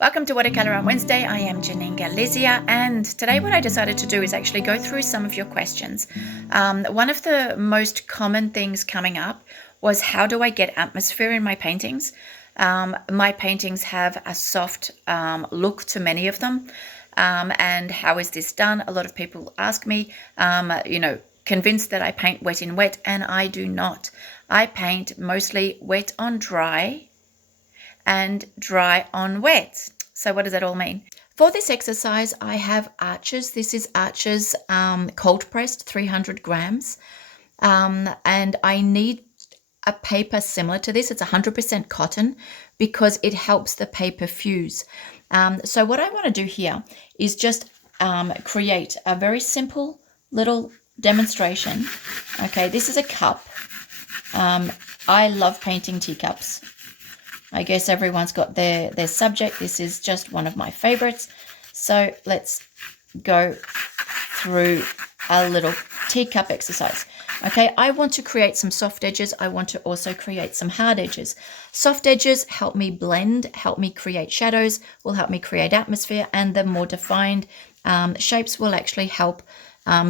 Welcome to Watercolor Wednesday. I am Janine Gallizia, and today what I decided to do is actually go through some of your questions. One of the most common things coming up was, how do I get atmosphere in my paintings? My paintings have a soft look to many of them, and how is this done? A lot of people ask me, convinced that I paint wet in wet, and I do not. I paint mostly wet on dry and dry on wet. So what does that all mean? For this exercise, I have Arches. This is Arches cold pressed, 300 grams. And I need a paper similar to this. It's 100% cotton because it helps the paper fuse. So what I want to do here is just create a very simple little demonstration. Okay, this is a cup. I love painting teacups. I guess everyone's got their subject. This is just one of my favorites. So let's go through a little teacup exercise. Okay, I want to create some soft edges. I want to also create some hard edges. Soft edges help me blend, help me create shadows, will help me create atmosphere, and the more defined shapes will actually help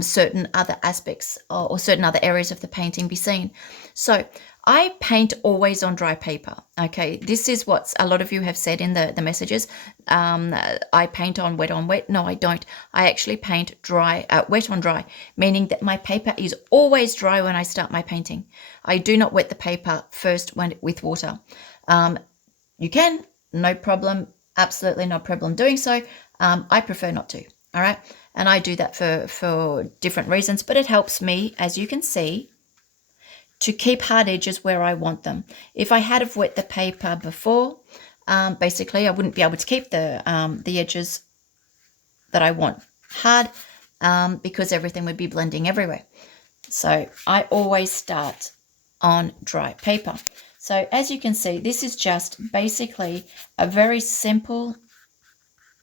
certain other aspects or certain other areas of the painting be seen. So I paint always on dry paper. Okay, this is what a lot of you have said in the messages. I paint on wet. No, I don't. I actually paint wet on dry, meaning that my paper is always dry when I start my painting. I do not wet the paper first with water. You can, no problem, absolutely no problem doing so. I prefer not to. All right, and I do that for different reasons, but it helps me, as you can see, to keep hard edges where I want them. If I had have wet the paper before, basically I wouldn't be able to keep the edges that I want hard because everything would be blending everywhere. So I always start on dry paper. So as you can see, this is just basically a very simple,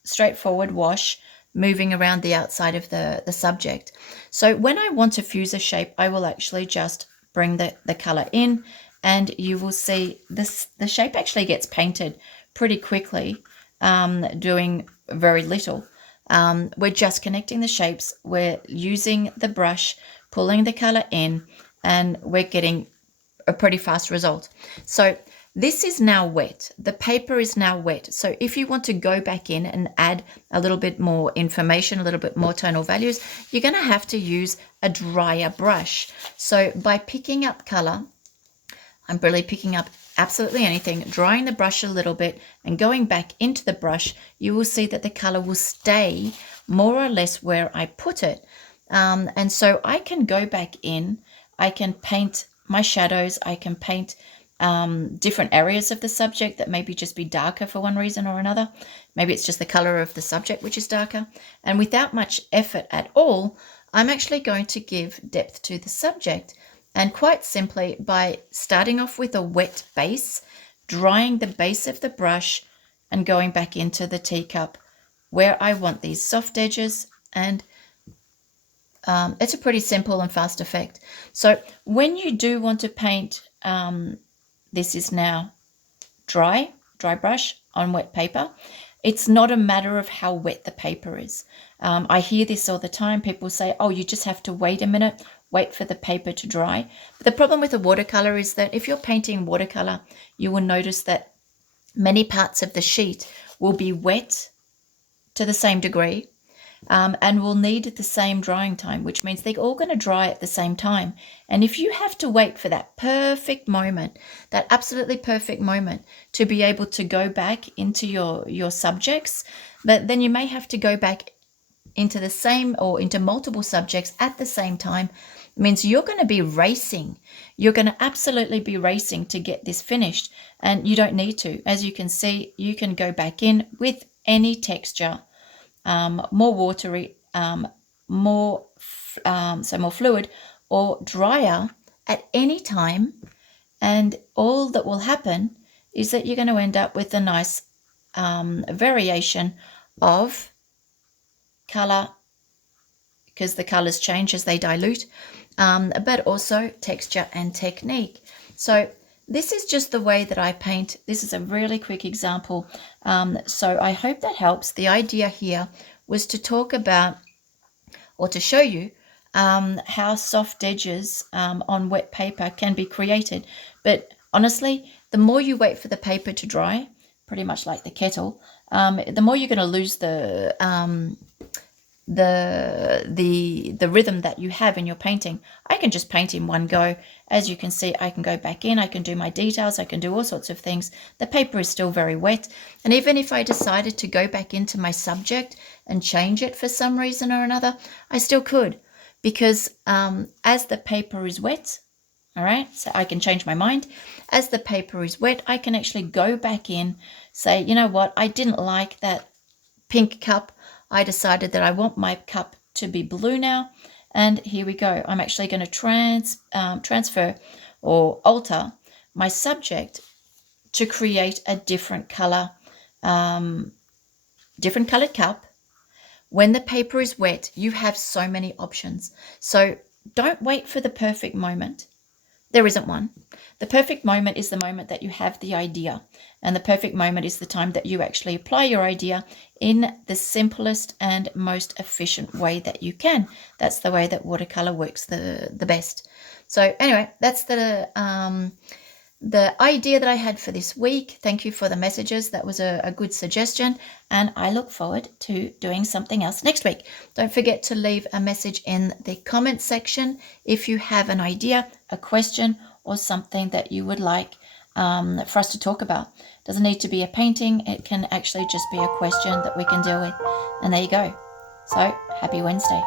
straightforward wash moving around the outside of the subject. So when I want to fuse a shape, I will actually just bring the color in, and you will see the shape actually gets painted pretty quickly, doing very little. We're just connecting the shapes, we're using the brush, pulling the color in, and we're getting a pretty fast result. So this is now wet. The paper is now wet. So if you want to go back in and add a little bit more information, a little bit more tonal values, you're going to have to use a drier brush. So by picking up color, I'm really picking up absolutely anything, drying the brush a little bit and going back into the brush, you will see that the color will stay more or less where I put it. And so I can go back in, I can paint my shadows, I can paint different areas of the subject that maybe just be darker for one reason or another. Maybe it's just the color of the subject which is darker. And without much effort at all, I'm actually going to give depth to the subject. And quite simply, by starting off with a wet base, drying the base of the brush and going back into the teacup where I want these soft edges, and it's a pretty simple and fast effect. So when you do want to paint, this is now dry brush on wet paper. It's not a matter of how wet the paper is. I hear this all the time. People say, oh, you just have to wait a minute, wait for the paper to dry. But the problem with a watercolor is that if you're painting watercolor, you will notice that many parts of the sheet will be wet to the same degree, and will need the same drying time, which means they're all going to dry at the same time. And if you have to wait for that perfect moment, that absolutely perfect moment, to be able to go back into your subjects, but then you may have to go back into the same or into multiple subjects at the same time, it means you're going to be racing. You're going to absolutely be racing to get this finished, and you don't need to. As you can see, you can go back in with any texture, more watery, more fluid or drier at any time, and all that will happen is that you're going to end up with a nice variation of color, because the colors change as they dilute, but also texture and technique. So this is just the way that I paint. This is a really quick example. So I hope that helps. The idea here was to talk about, or to show you, how soft edges on wet paper can be created. But honestly, the more you wait for the paper to dry, pretty much like the kettle, the more you're going to lose the rhythm that you have in your painting. I can just paint in one go. As you can see, I can go back in, I can do my details, I can do all sorts of things. The paper is still very wet. And even if I decided to go back into my subject and change it for some reason or another, I still could, because as the paper is wet, all right, so I can change my mind. As the paper is wet, I can actually go back in, say, you know what, I didn't like that pink cup. I decided that I want my cup to be blue now, and here we go. I'm actually going to transfer or alter my subject to create a different color, different colored cup. When the paper is wet, you have so many options. So don't wait for the perfect moment. There isn't one. The perfect moment is the moment that you have the idea. And the perfect moment is the time that you actually apply your idea in the simplest and most efficient way that you can. That's the way that watercolor works the best. So anyway, that's the idea that I had for this week. Thank you for the messages. That was a good suggestion, and I look forward to doing something else next week. Don't forget to leave a message in the comment section if you have an idea, a question, or something that you would like for us to talk about. Doesn't need to be a painting. It can actually just be a question that we can deal with. And there you go. So happy Wednesday.